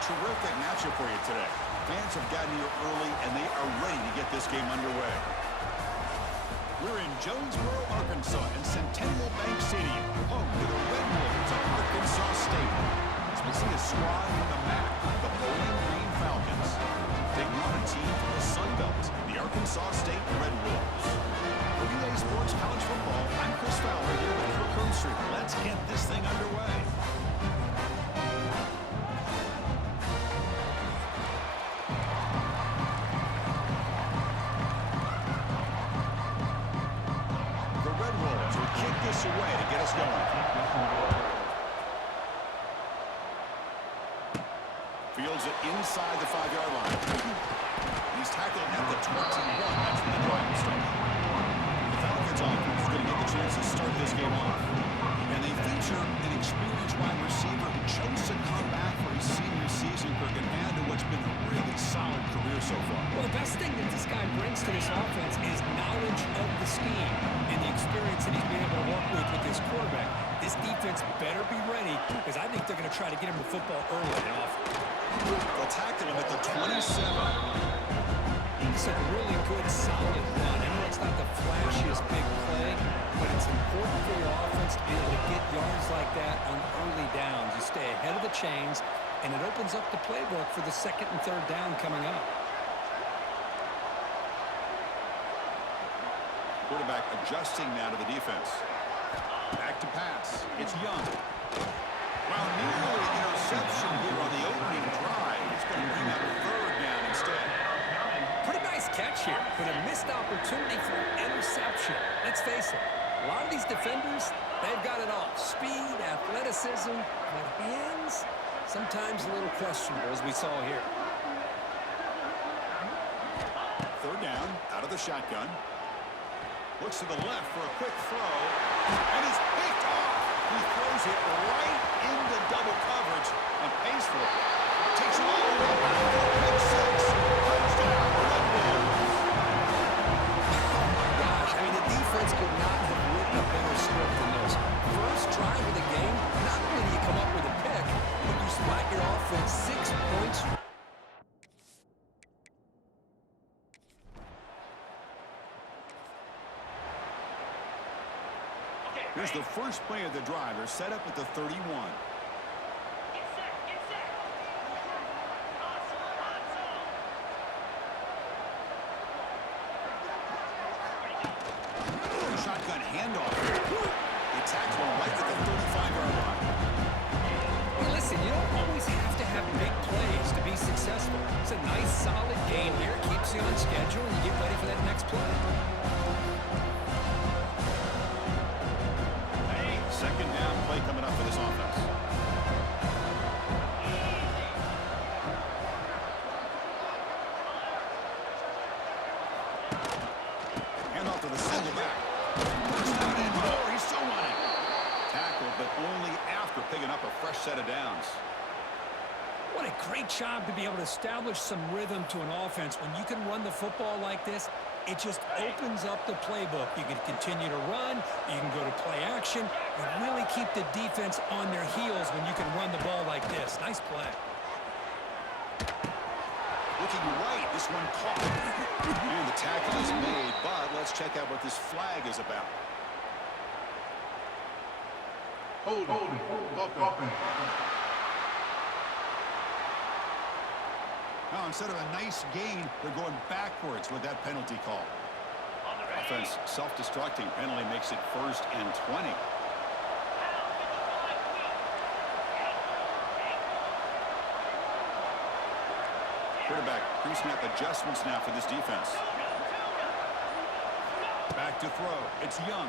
terrific matchup for you today. Fans have gotten here early, and they are ready to get this game underway. We're in Jonesboro, Arkansas, in Centennial Bank Stadium, home to the Red Wolves of Arkansas State. As we see a squad from the MAC, the Bowling Green Falcons, taking on a team from the Sun Belt, the Arkansas State Red Wolves. For EA Sports College Football, I'm Chris Fowler here with Kirk Herbstreit. Let's get this thing underway. Away to get us going. Fields it inside the 5-yard line. He's tackled at the 21. That's when the drive will start. The Falcons offense is going to get the chance to start this game off. And they feature an experienced wide receiver who chose to come back for his senior season, Kirk, and add to what's been a really solid career so far. Well, the best thing that this guy brings to this offense is knowledge of the scheme and the experience that he's been able to work with this quarterback. This defense better be ready because I think they're going to try to get him the football early and often. They'll tackle him at the 27. It's a really good, solid run. I know it's not the flashiest big play, but it's important for your offense to be able to get yards like that on early downs. You stay ahead of the chains, and it opens up the playbook for the second and third down coming up. Quarterback adjusting now to the defense. Back to pass. It's Young. Well, nearly interception here on the opening drive. It's going to bring up third down instead. Pretty nice catch here, but a missed opportunity for an interception. Let's face it, a lot of these defenders, they've got it all. Speed, athleticism, but hands, sometimes a little questionable, as we saw here. Third down, out of the shotgun. Looks to the left for a quick throw, and it's picked off. He throws it right into double coverage and pays for it. Takes it all the way back for pick six. Touchdown, Red Wolves. Oh, my gosh. I mean, the defense could not have written a better script than this. First drive of the game, not only do you come up with a pick, but you spot your offense 6 points. Here's the first play of the drive. They're set up at the 31. Shotgun handoff. They tackle him right at the 35-yard line. Well, listen, you don't always have to have big plays to be successful. It's a nice, solid game here. Keeps you on schedule, and you get ready for that next play. Second down play coming up for this offense. Hand off to the single back. Touchdown and more. He's still running. Tackled, but only after picking up a fresh set of downs. What a great job to be able to establish some rhythm to an offense. When you can run the football like this, it just opens up the playbook. You can continue to run. You can go to play action. You really keep the defense on their heels when you can run the ball like this. Nice play. Looking right, this one caught. And the tackle is made, but let's check out what this flag is about. Hold. Now, instead of a nice gain, they're going backwards with that penalty call. Offense self-destructing. Penalty makes it 1st and 20. Quarterback pre-snap adjustments now for this defense. Back to throw. It's Young.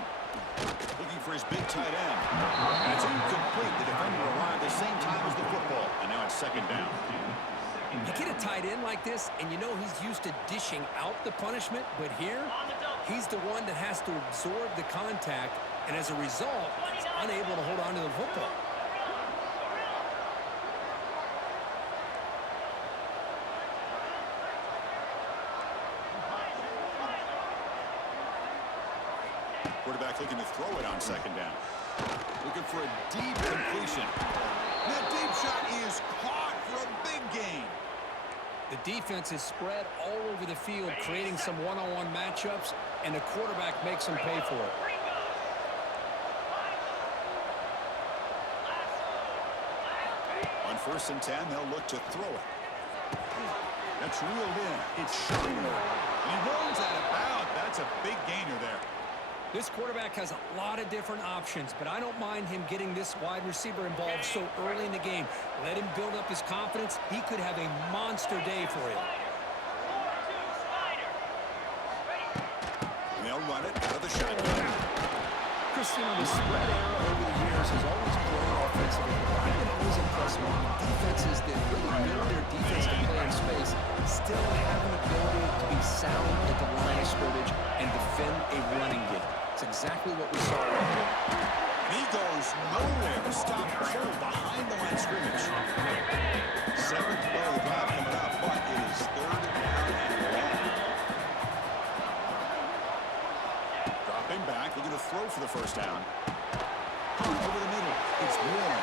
Looking for his big tight end. And it's incomplete. The defender arrived at the same time as the football. And now it's second down. You get a tight end like this, and you know he's used to dishing out the punishment, but here, he's the one that has to absorb the contact, and as a result, he's unable to hold on to the football. Quarterback looking to throw it on second down. Looking for a deep completion. That deep shot is caught for a big gain. The defense is spread all over the field, creating some one-on-one matchups, and the quarterback makes them pay for it. On 1st and 10, they'll look to throw it. That's reeled in. It's short. He rolls out of bounds. That's a big gainer there. This quarterback has a lot of different options, but I don't mind him getting this wide receiver involved so early in the game. Let him build up his confidence. He could have a monster day for him. And they'll run it out of the shotgun. Christian, the spread era over the years has always grown offensively. I've been always impressed with defenses that really build their defense to play in space, still have an ability to be sound at the line of scrimmage and defend a running game. It's exactly what we saw right here. And he goes nowhere. Stop cold behind the line of scrimmage. 7th play of the drive coming up, but it is 3rd down and long. Dropping back, looking to throw for the first down. Over the middle, it's Warren.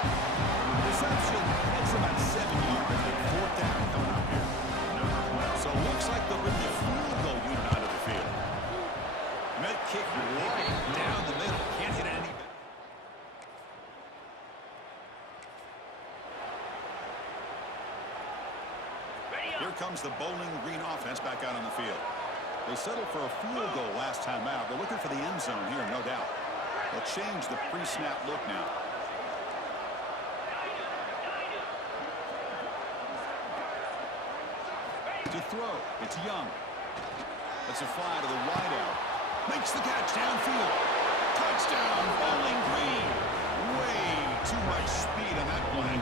Reception, that's about 7 yards. 4th down coming up here. So it looks like they'll bring the field goal unit out of the field. Met kick right down the middle. Can't hit it any better. Here comes the Bowling Green offense back out on the field. They settled for a field goal last time out. They're looking for the end zone here, no doubt. They'll change the pre-snap look now. To throw, it's Young. That's a fly to the wideout. Makes the catch downfield. Touchdown, Bowling Green. Way too much speed on that play.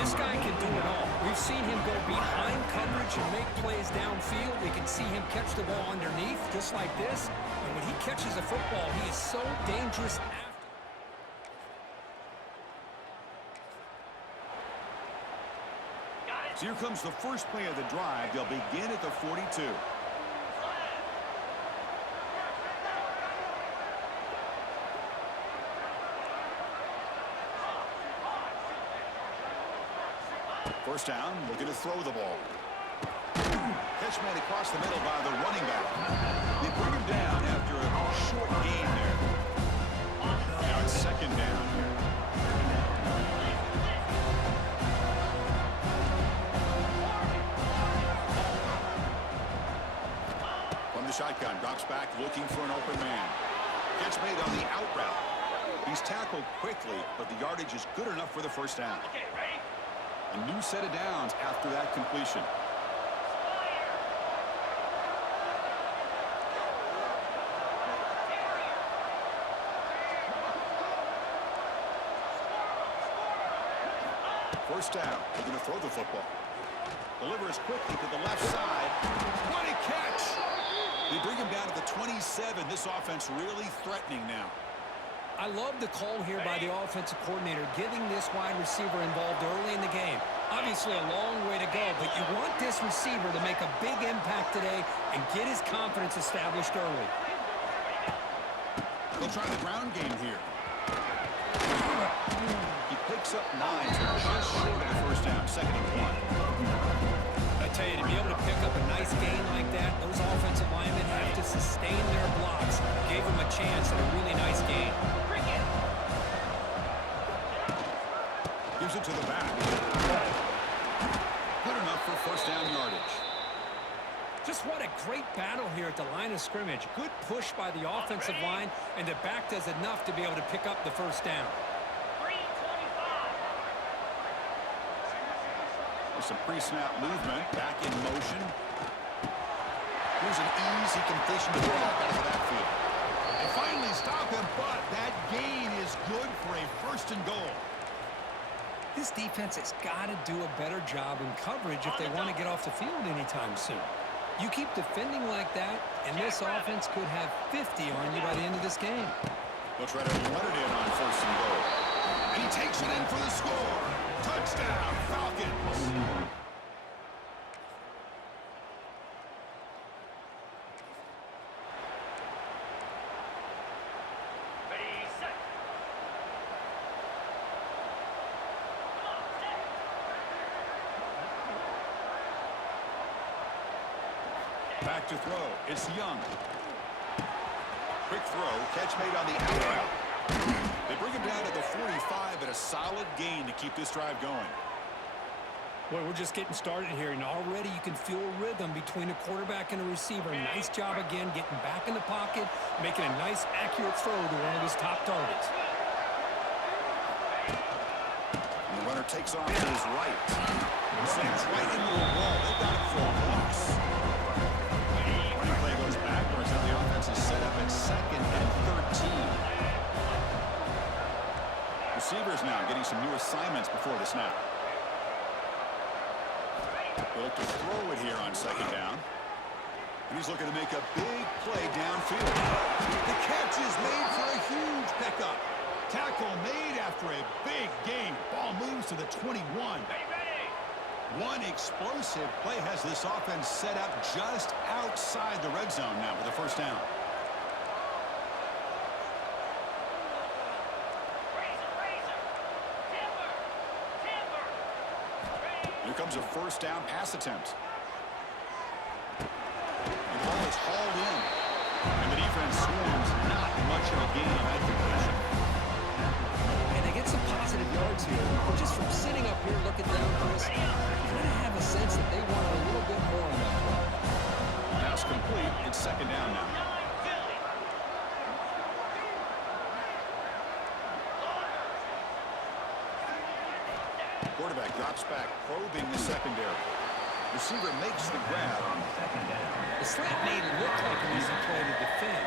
This guy can do it all. We've seen him go behind coverage and make plays downfield. We can see him catch the ball underneath, just like this. And when he catches a football, he is so dangerous after. So here comes the first play of the drive. They'll begin at the 42. First down, looking to throw the ball. Catch made across the middle by the running back. They bring him down after a short gain there. Now it's 2nd down here. From the shotgun, drops back looking for an open man. Catch made on the out route. He's tackled quickly, but the yardage is good enough for the first down. A new set of downs after that completion. First down, they're going to throw the football. Delivers quickly to the left side. What a catch! They bring him down to the 27. This offense really threatening now. I love the call here by the offensive coordinator, getting this wide receiver involved early in the game. Obviously a long way to go, but you want this receiver to make a big impact today and get his confidence established early. They'll try the ground game here. He picks up 9, so just short of the first down, 2nd and 1. I tell you, to be able to pick up a nice gain like that, those offensive linemen have to sustain their blocks. Gave them a chance at a really nice gain. Gives it to the back. Good enough for first down yardage. Just what a great battle here at the line of scrimmage. Good push by the offensive line, and the back does enough to be able to pick up the first down. There's some pre-snap movement. Back in motion. Here's an easy completion to throw out of the backfield. They finally stop him, but that gain is good for a 1st and goal. This defense has got to do a better job in coverage if they want to get off the field anytime soon. You keep defending like that, and this offense could have 50 on you by the end of this game. They'll try to run it in on 1st and goal. And he takes it in for the score. Touchdown, Falcons. back to throw. It's Young. Quick throw. Catch made on the out route. They bring him down to the 45, but a solid gain to keep this drive going. Boy, we're just getting started here, and already you can feel a rhythm between a quarterback and a receiver. Nice job again getting back in the pocket, making a nice, accurate throw to one of his top targets. And the runner takes off to his right. Slams right into the wall. They got it for a loss. Running play goes backwards. Now the offense is set up at 2nd and 13. Receivers now getting some new assignments before the snap. They look to throw it here on 2nd down. And he's looking to make a big play downfield. The catch is made for a huge pickup. Tackle made after a big gain. Ball moves to the 21. One explosive play has this offense set up just outside the red zone now with a first down. Here comes a first down pass attempt. The ball is hauled in. And the defense swarms. Not much of a gain on that completion. And they get some positive yards here. But just from sitting up here looking down, Chris, you kind of have a sense that they want a little bit more on that play. Pass complete. It's 2nd down now. Quarterback drops back, probing the secondary. Receiver makes the grab. The slant made it look like an easy play to defend,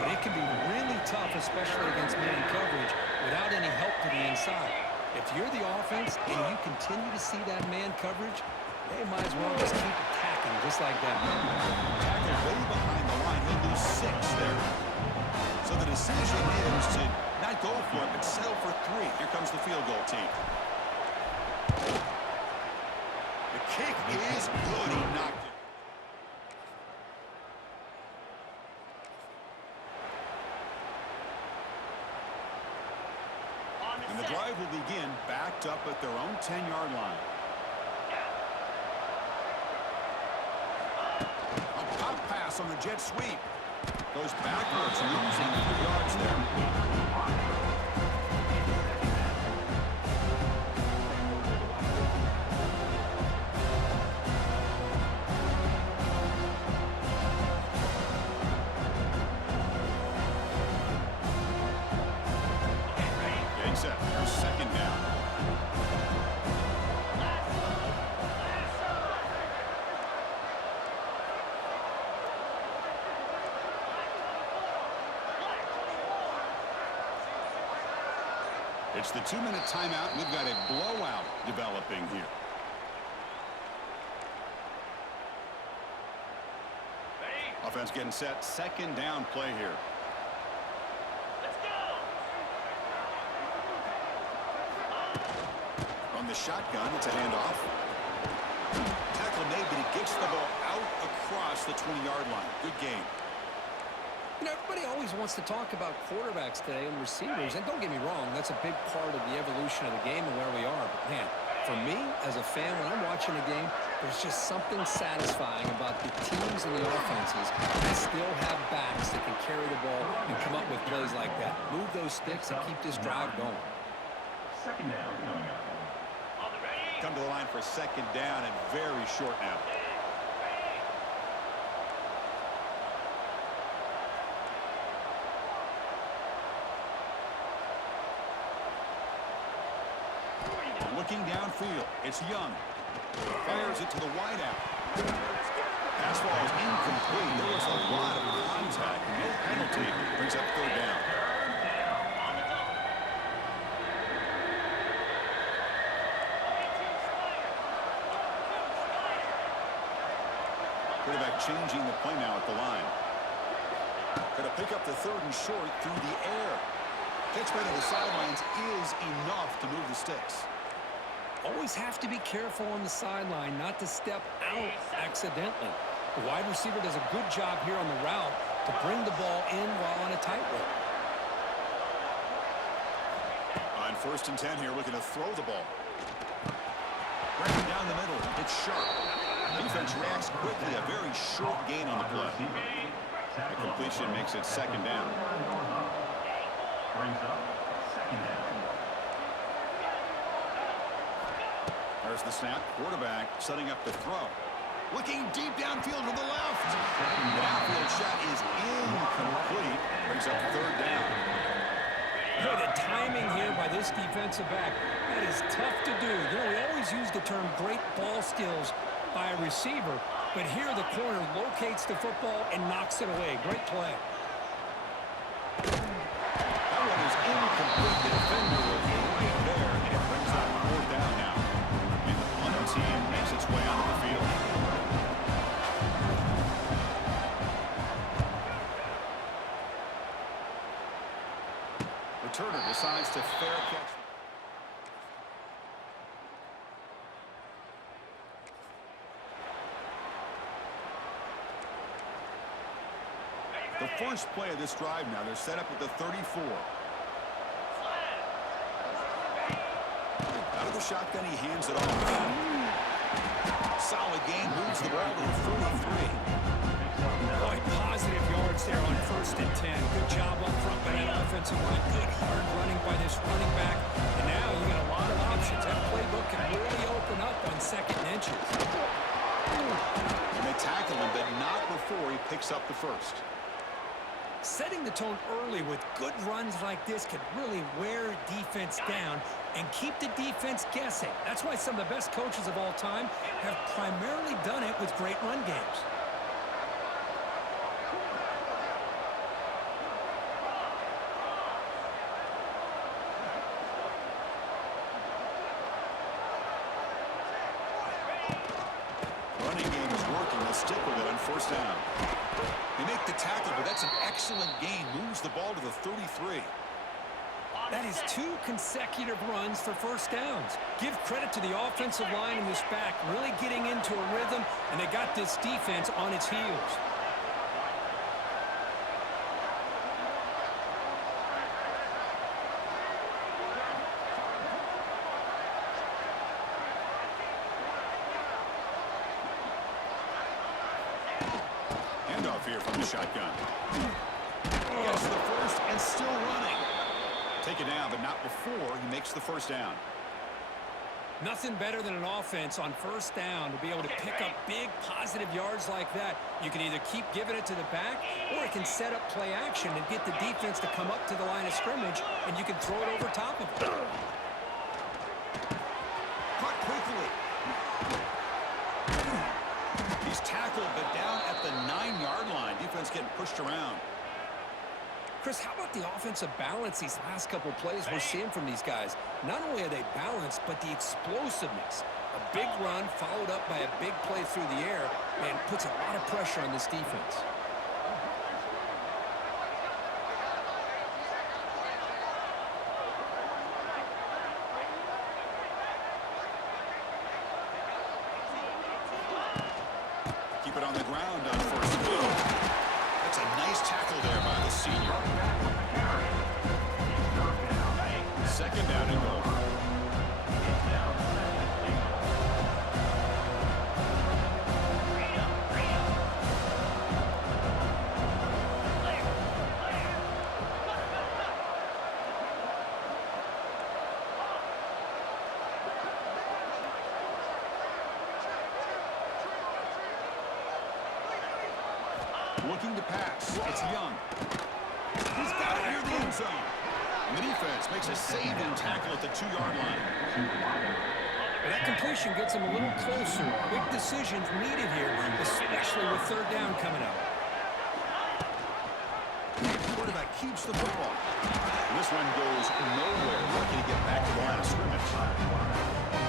but it can be really tough, especially against man coverage, without any help to the inside. If you're the offense and you continue to see that man coverage, they might as well just keep attacking just like that. Tackle way behind the line. He'll lose 6 there. So the decision is to not go for it, but settle for 3. Here comes the field goal team. The kick is good. He knocked it. And the drive will begin backed up at their own 10-yard line. A pop pass on the jet sweep. Goes backwards, losing 3 yards there. Set. Here's 2nd down. It's the 2-minute timeout. We've got a blowout developing here. Offense getting set. 2nd down play here. From the shotgun, it's a handoff. Tackle made, but he gets the ball out across the 20-yard line. Good game. You know, everybody always wants to talk about quarterbacks today and receivers, and don't get me wrong, that's a big part of the evolution of the game and where we are. But, man, for me, as a fan, when I'm watching a game, there's just something satisfying about the teams and the offenses that still have backs that can carry the ball and come up with plays like that. Move those sticks and keep this drive going. 2nd down coming up. Come to the line for 2nd down and very short now. Looking downfield, it's Young. Fires it to the wideout. Pass ball is incomplete. There was a lot of contact. No penalty. Brings up 3rd down. Quarterback changing the play now at the line. Going to pick up the 3rd and short through the air. Catch by to the sidelines is enough to move the sticks. Always have to be careful on the sideline not to step out accidentally. The wide receiver does a good job here on the route to bring the ball in while on a tightrope. On 1st and 10 here, looking to throw the ball. Right down the middle. It's Sharp. Defense reacts quickly. A very short gain on the play. The completion makes it second down. Brings up second down. There's the snap. Quarterback setting up the throw. Looking deep downfield to the left. The downfield shot is incomplete. Brings up third down. Boy, the timing here by this defensive back, that is tough to do. You know, we always use the term great ball skills by a receiver, but here the corner locates the football and knocks it away. Great play. That one is incomplete. The defender was right there, and it brings up fourth down now. And the punt team makes its way onto the field. Returner decides to fair catch. The first play of this drive now, they're set up at the 34. Out of the shotgun, he hands it off. Solid gain, moves the ball to the 43. Boy, positive yards there on 1st and 10. Good job up front by that offensive line. Good hard running by this running back. And now you got a lot of options. That playbook can really open up on 2nd and inches. And they tackle him, but not before he picks up the first. Setting the tone early with good runs like this can really wear defense down and keep the defense guessing. That's why some of the best coaches of all time have primarily done it with great run games. Running game is working. They'll stick with it on 1st down. They make the tackle, but that's an excellent gain. Moves the ball to the 33. That is 2 consecutive runs for 1st downs. Give credit to the offensive line in this back, really getting into a rhythm, and they got this defense on its heels. Handoff here from the shotgun. Gets the first and still running. Take it down, but not before he makes the 1st down. Nothing better than an offense on 1st down to be able to pick up big positive yards like that. You can either keep giving it to the back, or it can set up play action and get the defense to come up to the line of scrimmage, and you can throw it over top of them. Caught quickly. He's tackled, but down at the 9-yard line. Defense getting pushed around. Chris, how about the offensive balance these last couple plays we're seeing from these guys? Not only are they balanced, but the explosiveness. A big run followed up by a big play through the air, and puts a lot of pressure on this defense. Keep it on the ground on 1st and goal. That's a nice tackle there by the senior. 2nd down and goal. Looking to pass. It's Young. He's got it near the end zone. And the defense makes a saving tackle at the 2-yard line. Well, that completion gets him a little closer. Quick decisions needed here, especially with 3rd down coming up. Quarterback keeps the football. And this one goes nowhere. Lucky to get back to the line of scrimmage.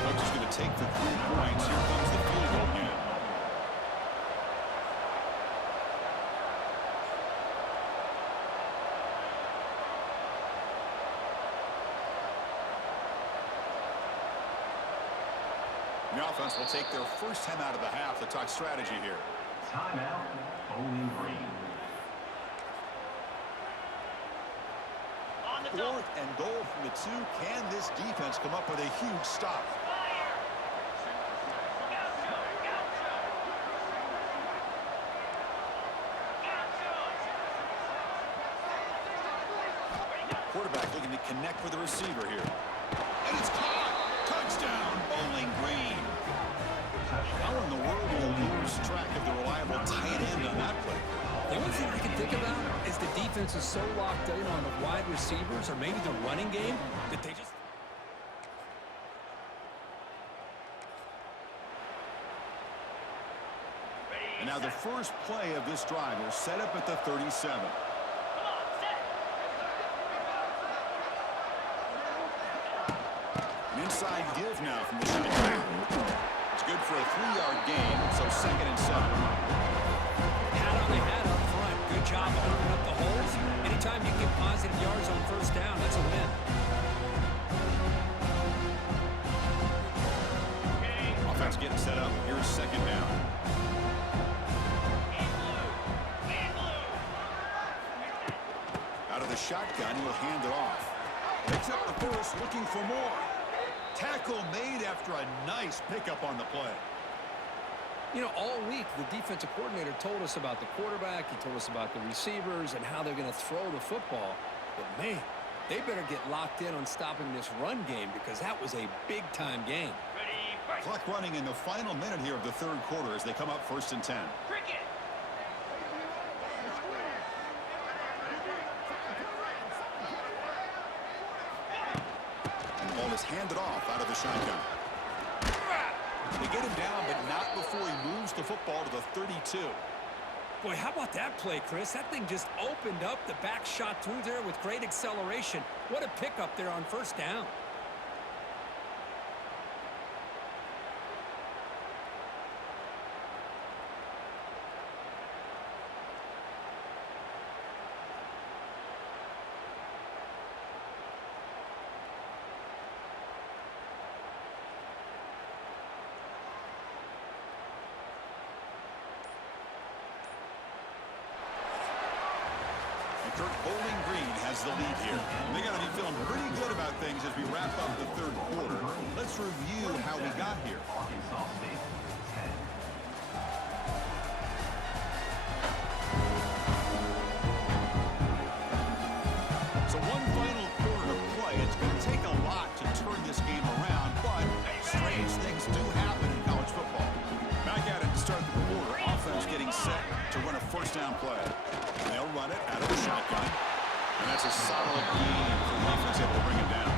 Coach is going to take the 3 points. Here comes the field goal unit. The offense will take their first time out of the half to talk strategy here. Timeout, Bowling Green. 4th and goal from the 2. Can this defense come up with a huge stop? Quarterback looking to connect with the receiver here. And it's caught. Touchdown, Bowling Green. How in the world do you lose track of the reliable tight end on that play? The only thing I can think about is the defense is so locked in on the wide receivers or maybe the running game that they just... And now the first play of this drive is set up at the 37. An inside give now from the shotgun. It's good for a 3-yard gain, so 2nd and 7. Hat on the head up front. Good job opening up the holes. Anytime you get positive yards on first down, that's a win. Offense getting set up. Here's 2nd down. Out of the shotgun, he'll hand it off. Picks up the first, looking for more. Tackle made after a nice pickup on the play. You know, all week, the defensive coordinator told us about the quarterback. He told us about the receivers and how they're going to throw the football. But, man, they better get locked in on stopping this run game because that was a big-time game. Clock running in the final minute here of the 3rd quarter as they come up 1st and 10. And the ball is handed off out of the shotgun. They get him down, but not before he moves the football to the 32. Boy, how about that play, Chris? That thing just opened up. The back shot through there with great acceleration. What a pickup there on first down. Kirk Bowling Green has the lead here. And they got to be feeling pretty good about things as we wrap up the 3rd quarter. Let's review how we got here. Arkansas State 10. So one final quarter to play. It's going to take a lot to turn this game around, but strange things do happen in college football. Back at it to start the quarter. Offense getting set to run a first down play. They'll run it out of the shotgun. And that's a solid gain for the defense able to bring it down.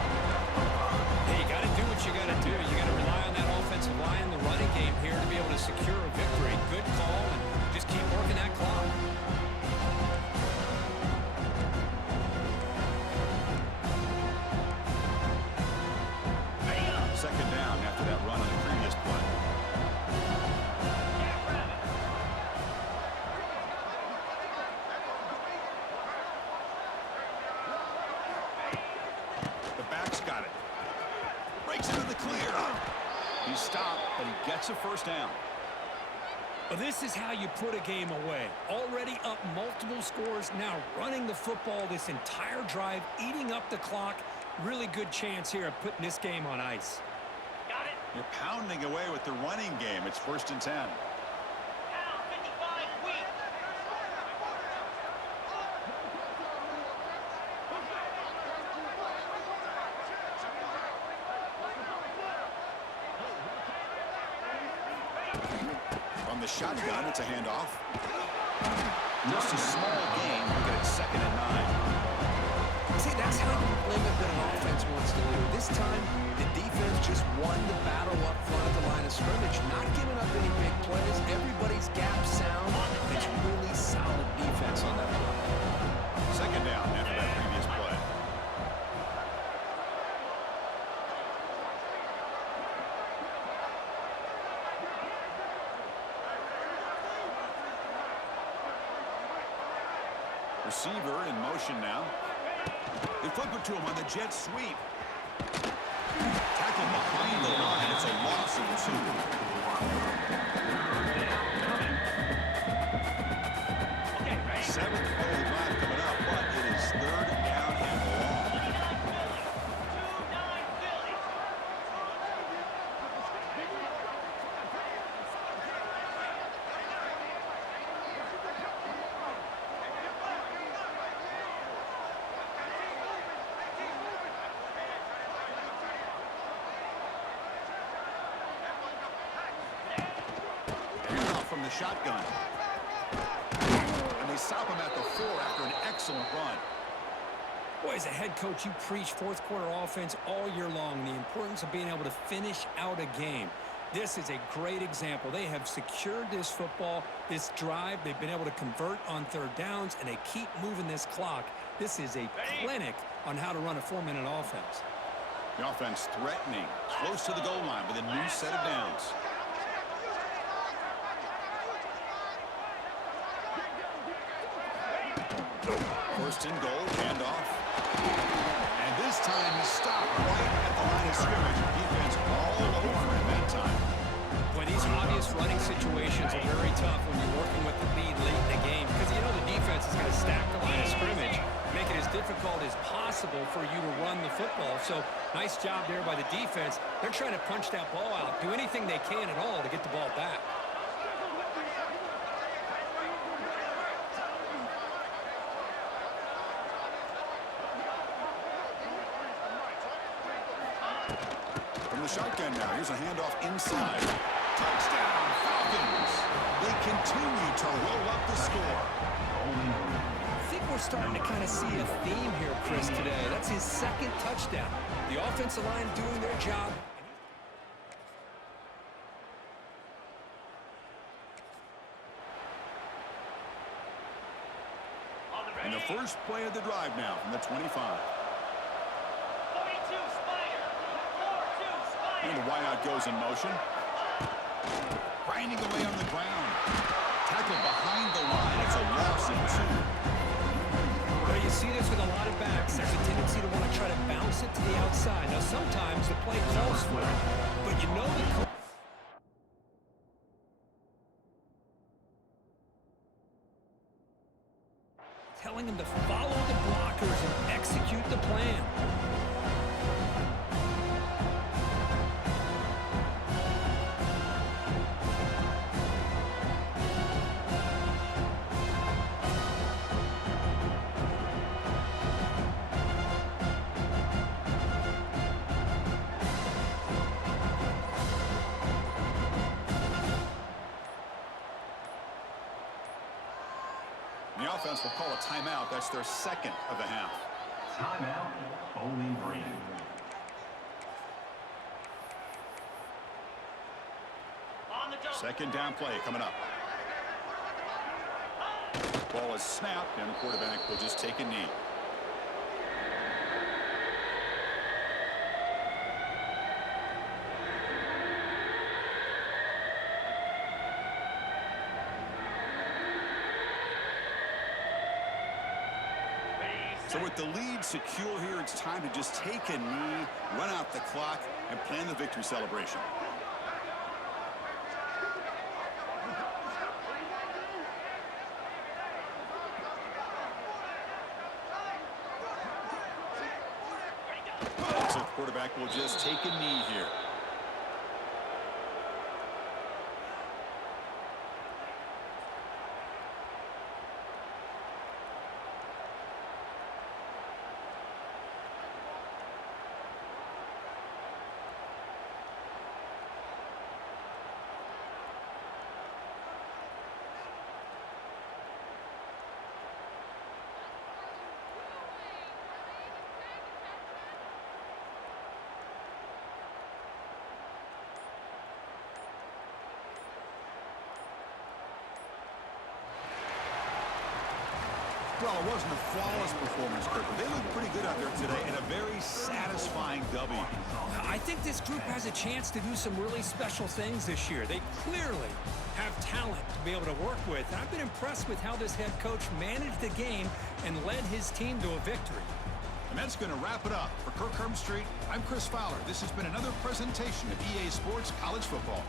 Hey, you got to do what you got to do. You got to rely on that offensive line, the running game here to be able to secure a victory. Good call, and just keep working that clock. Second down after that run on the previous play. The back's got it. Breaks into the clear. He's stopped, but he gets a first down. Well, this is how you put a game away. Already up multiple scores, now running the football this entire drive, eating up the clock. Really good chance here of putting this game on ice. You're pounding away with the running game. It's 1st and 10. From the shotgun, it's a handoff. Just a small gain. Look at it, 2nd and 9. See, that's how you limit what an offense wants to do. This time, the defense just won the battle up front of the line of scrimmage, not giving up any big plays. Everybody's gap sound. It's really solid defense on that play. 2nd down after that previous play. Receiver in motion now. They flip it to him on the jet sweep. Tackle behind the line. It's a loss of 2. 7th play of the drive coming up, but it is 3rd down and long. shotgun. And they stop him at the 4 after an excellent run. Boy, as a head coach, you preach fourth quarter offense all year long, the importance of being able to finish out a game. This is a great example. They have secured this football, this drive. They've been able to convert on third downs, and they keep moving this clock. This is a clinic on how to run a 4-minute offense. The offense threatening, close to the goal line with a new set of downs. First and goal, handoff. And this time he stopped right at the line of scrimmage. Defense all over him that time. Boy, these obvious running situations are very tough when you're working with the lead late in the game because you know the defense is going to stack the line of scrimmage, make it as difficult as possible for you to run the football. So nice job there by the defense. They're trying to punch that ball out, do anything they can at all to get the ball back. From the shotgun now, here's a handoff inside. Touchdown, Falcons! They continue to roll up the score. I think we're starting to kind of see a theme here, Chris, today. That's his second touchdown. The offensive line doing their job. And the first play of the drive now from the 25. And the wideout goes in motion. Grinding away on the ground. Tackle behind the line. It's a loss in 2. Well, you see this with a lot of backs. There's a tendency to want to try to bounce it to the outside. Now, sometimes the play calls for it, but you know the coach telling him to follow the blockers and execute the plan. The offense will call a timeout. That's their second of the half. Timeout, Bowling Green. Second down play coming up. Ball is snapped, and the quarterback will just take a knee. So with the lead secure here, it's time to just take a knee, run out the clock, and plan the victory celebration. So the quarterback will just take a knee here. Well, it wasn't a flawless performance, Kirk, but they looked pretty good out there today and a very satisfying W. I think this group has a chance to do some really special things this year. They clearly have talent to be able to work with. And I've been impressed with how this head coach managed the game and led his team to a victory. And that's going to wrap it up. For Kirk Herbstreit, I'm Chris Fowler. This has been another presentation of EA Sports College Football.